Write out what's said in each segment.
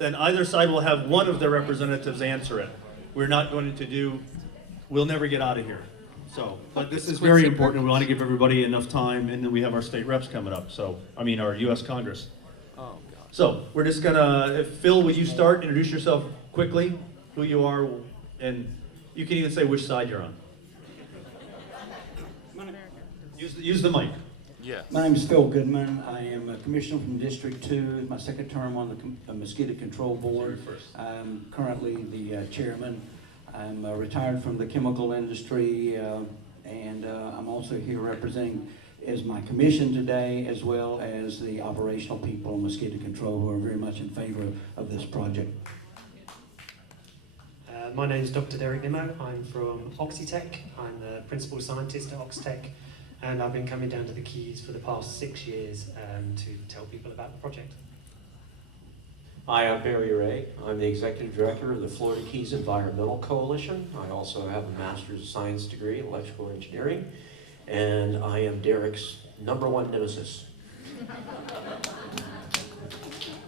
then either side will have one of their representatives answer it. We're not going to do, we'll never get out of here. So, but this is very important. We want to give everybody enough time, and then we have our state reps coming up. So, I mean, our U.S. Congress. Oh, God. So, we're just gonna, Phil, will you start? Introduce yourself quickly, who you are, and you can even say which side you're on. Use the mic. Yes. My name is Phil Goodman. I am a commissioner from District 2. My second term on the Mosquito Control Board. I'm currently the chairman. I'm retired from the chemical industry, and I'm also here representing as my commission today, as well as the operational people in mosquito control who are very much in favor of this project. My name is Dr. Derrick Nimo. I'm from Oxitec. I'm the principal scientist at Oxitec, and I've been coming down to the Keys for the past 6 years to tell people about the project. Hi, I'm Barry Ray. I'm the Executive Director of the Florida Keys Environmental Coalition. I also have a Master's of Science degree in Electrical Engineering, and I am Derrick's #1 nemesis.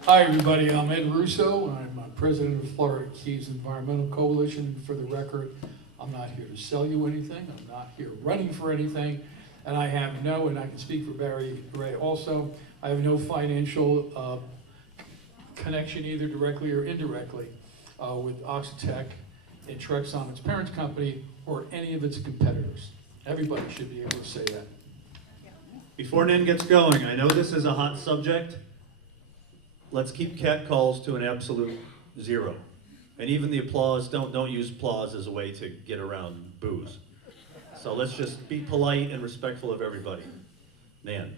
Hi, everybody. I'm Ed Russo. I'm president of Florida Keys Environmental Coalition. For the record, I'm not here to sell you anything. I'm not here running for anything. And I have no, and I can speak for Barry Ray also, I have no financial connection either directly or indirectly with Oxitec, and Trexon, its parent company, or any of its competitors. Everybody should be able to say that. Before Nan gets going, I know this is a hot subject. Let's keep catcalls to an absolute 0. And even the applause, don't use applause as a way to get around boos. So let's just be polite and respectful of everybody. Nan.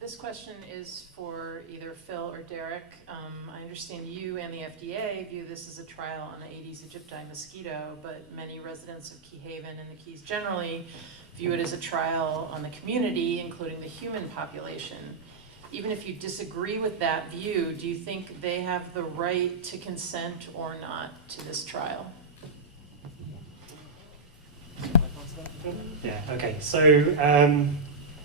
This question is for either Phil or Derrick. I understand you and the FDA view this as a trial on the Aedes aegypti mosquito, but many residents of Key Haven and the Keys generally view it as a trial on the community, including the human population. Even if you disagree with that view, do you think they have the right to consent or not to this trial? Yeah, okay. So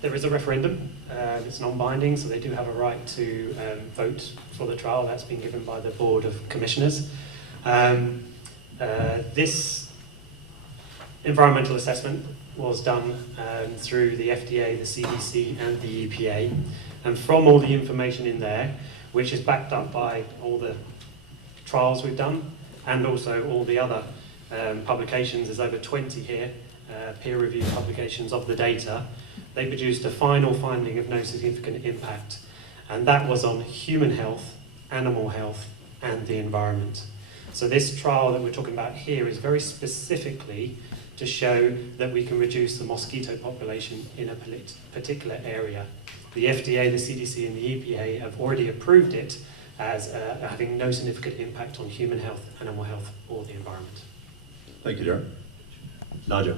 there is a referendum. It's non-binding, so they do have a right to vote for the trial. That's been given by the Board of Commissioners. This environmental assessment was done through the FDA, the CDC, and the EPA. And from all the information in there, which is backed up by all the trials we've done, and also all the other publications, there's over 20 here, peer-reviewed publications of the data, they produced a final finding of no significant impact. And that was on human health, animal health, and the environment. So this trial that we're talking about here is very specifically to show that we can reduce the mosquito population in a particular area. The FDA, the CDC, and the EPA have already approved it as having no significant impact on human health, animal health, or the environment. Thank you, Derrick. Nadja.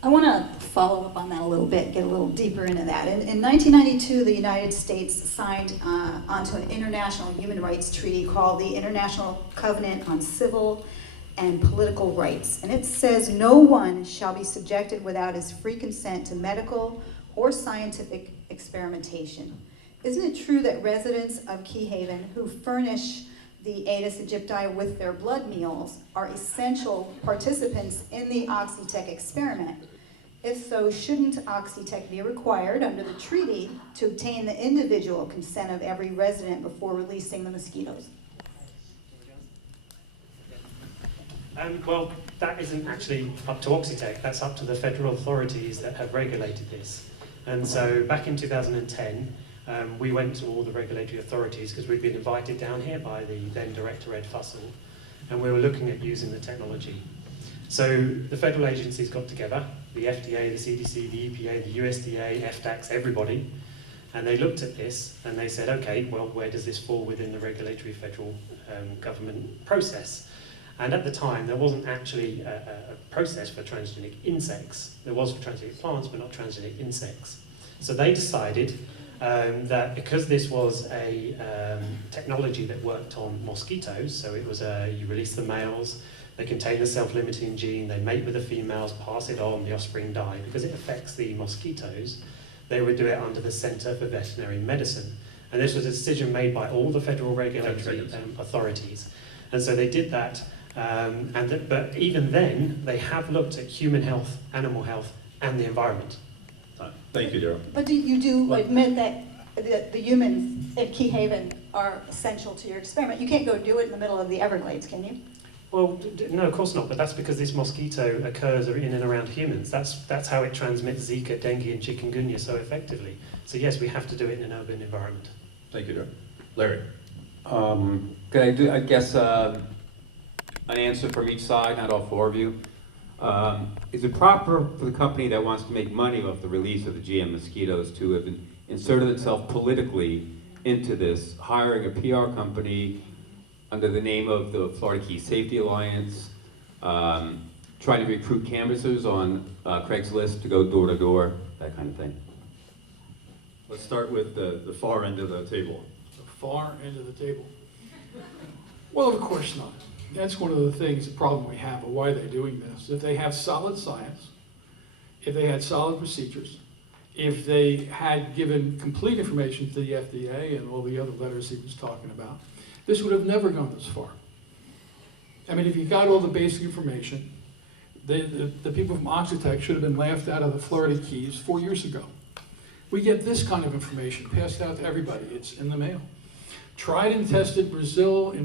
I want to follow up on that a little bit, get a little deeper into that. In 1992, the United States signed onto an international human rights treaty called the International Covenant on Civil and Political Rights. And it says no one shall be subjected without his free consent to medical or scientific experimentation. Isn't it true that residents of Key Haven who furnish the Aedes aegypti with their blood meals are essential participants in the Oxitec experiment? If so, shouldn't Oxitec be required under the treaty to obtain the individual consent of every resident before releasing the mosquitoes? Well, that isn't actually up to Oxitec, that's up to the federal authorities that have regulated this. And so back in 2010, we went to all the regulatory authorities because we'd been invited down here by the then director, Ed Fussell, and we were looking at using the technology. So the federal agencies got together, the FDA, the CDC, the EPA, the USDA, FDACS, everybody, and they looked at this and they said, okay, well, where does this fall within the regulatory federal government process? And at the time, there wasn't actually a process for transgenic insects. There was for transgenic plants, but not transgenic insects. So they decided that because this was a technology that worked on mosquitoes, so it was you release the males, they contain the self-limiting gene, they mate with the females, pass it on, the offspring die. Because it affects the mosquitoes, they would do it under the Center for Veterinary Medicine. And this was a decision made by all the federal regulatory 10 seconds. authorities. And so they did that, but even then, they have looked at human health, animal health, and the environment. Thank you, Daryl. But you do admit that the humans in Key Haven are essential to your experiment. You can't go do it in the middle of the Everglades, can you? Well, no, of course not, but that's because this mosquito occurs in and around humans. That's how it transmits Zika, dengue, and chikungunya so effectively. So yes, we have to do it in an urban environment. Thank you, Daryl. Larry. Could I do, I guess, an answer from each side, not all four of you? Is it proper for the company that wants to make money off the release of the GM mosquitoes to have inserted itself politically into this, hiring a PR company under the name of the Florida Keys Safety Alliance, trying to recruit canvassers on Craigslist to go door to door, that kind of thing? Let's start with the far end of the table. The far end of the table. Well, of course not. That's one of the things, the problem we have, or why they're doing this. If they have solid science, if they had solid procedures, if they had given complete information to the FDA and all the other letters he was talking about, this would have never gone this far. I mean, if you got all the basic information, the people from Oxitec should have been laughed out of the Florida Keys 4 years ago. We get this kind of information passed out to everybody. It's in the mail. Tried and tested in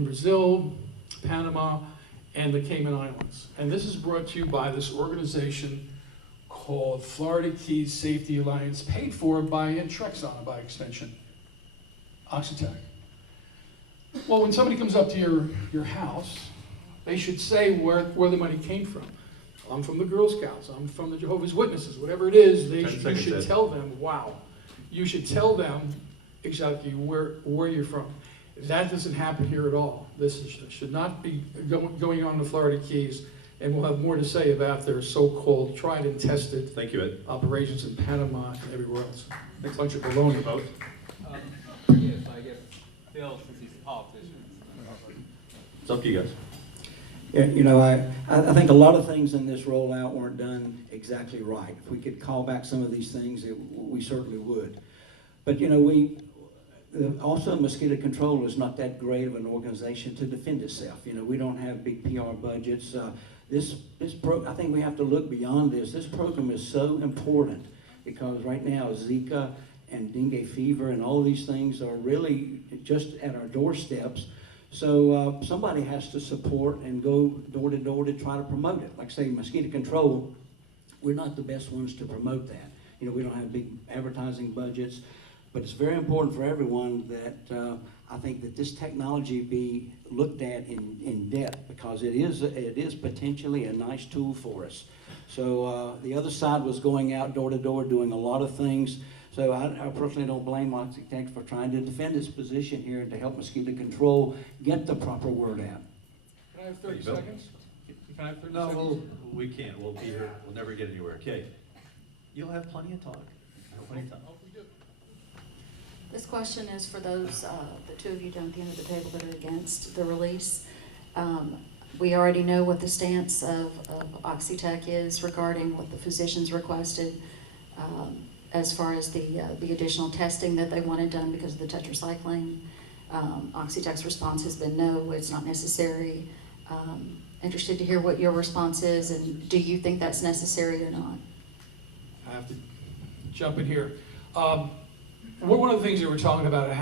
Brazil, Panama, and the Cayman Islands. And this is brought to you by this organization called Florida Keys Safety Alliance, paid for by Trexon by extension, Oxitec. Well, when somebody comes up to your house, they should say where the money came from. I'm from the Girl Scouts, I'm from the Jehovah's Witnesses, whatever it is, you should tell them, wow. You should tell them exactly where you're from. That doesn't happen here at all. This should not be going on in the Florida Keys, and we'll have more to say about their so-called tried and tested Thank you, Ed. operations in Panama and everywhere else. A bunch of baloney. Vote. Yes, I guess Phil, since he's a politician. It's up to you guys. Yeah, you know, I think a lot of things in this rollout weren't done exactly right. If we could call back some of these things, we certainly would. But, you know, also mosquito control is not that great of an organization to defend itself. You know, we don't have big PR budgets. I think we have to look beyond this. This program is so important because right now Zika and dengue fever and all these things are really just at our doorsteps. So somebody has to support and go door to door to try to promote it. Like say mosquito control, we're not the best ones to promote that. You know, we don't have big advertising budgets, but it's very important for everyone that I think that this technology be looked at in depth because it is potentially a nice tool for us. So the other side was going out door to door doing a lot of things. So I personally don't blame Oxitec for trying to defend its position here and to help mosquito control get the proper word out. Can I have 30 There you go. seconds? Can I have 30 No, seconds? we can't. We'll be here. We'll never get anywhere. Okay. You'll have plenty of talk. Plenty of time. Oh, we do. This question is for those, the two of you down at the end of the table that are against the release. We already know what the stance of Oxitec is regarding what the physicians requested as far as the additional testing that they wanted done because of the tetracycline. Oxitec's response has been no, it's not necessary. Interested to hear what your response is, and do you think that's necessary or not? I have to jump in here. One of the things that we're talking about having